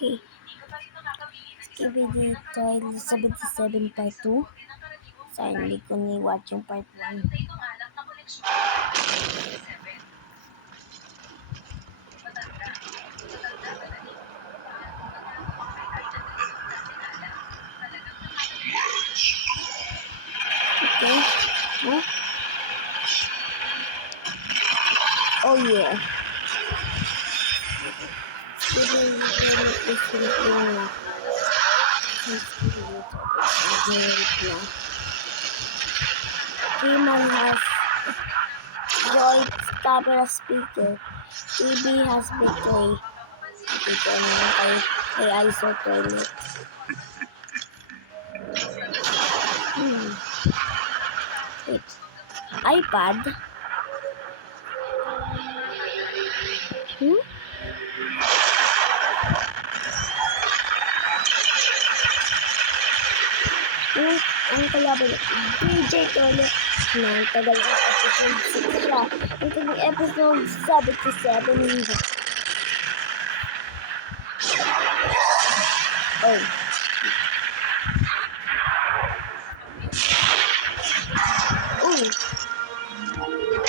Okay. Skibidi Toil 77 Part 2. Sayang hindi ko ni-watch yung Part 1. Okay. Huh? Oh yeah. Skibidi Toil Kimon has Droid camera speaker. TB has battery. Dito naman kay ISO toilet. Wait. iPad? Ang kalaban DJ Toilet na tagal ng episode 6 siya. Ito yung episode 77. Oh.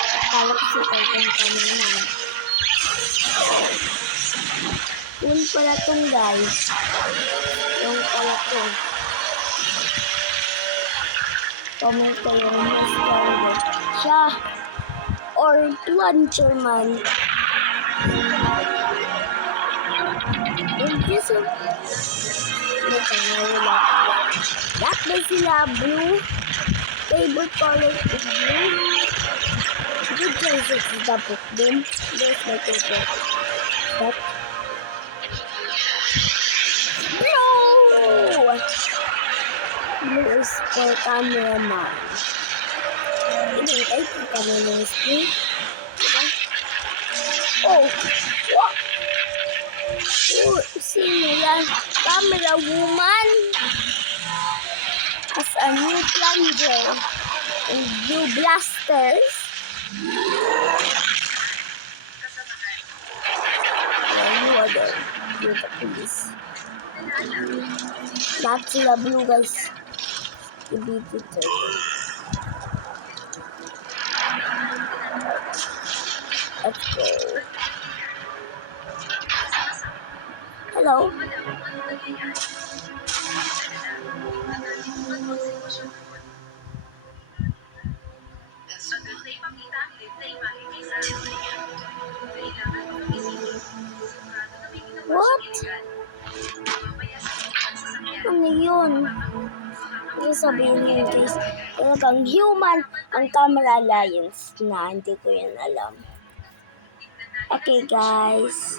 Akala ko si Titan kami naman. Yun pala tong guys. Yung pala to. Comment kayo mas target siya or Plunger Man. This one. That ba sila blue? Favorite color is blue. Good choices is the book din. There's my favorite. That. Blue! Blue is for cameraman. Inintay ko kami ng screen. Oh! What? Oh, sino yan? Camera woman has a new plunger and new blasters. You are there. You're the police. Lahat sila blue guys. Ibibitter. Let's go. Hello. What? Ano yun? Yung sabihin yun guys, talagang human ang Camera Alliance na hindi ko yan alam. Okay guys.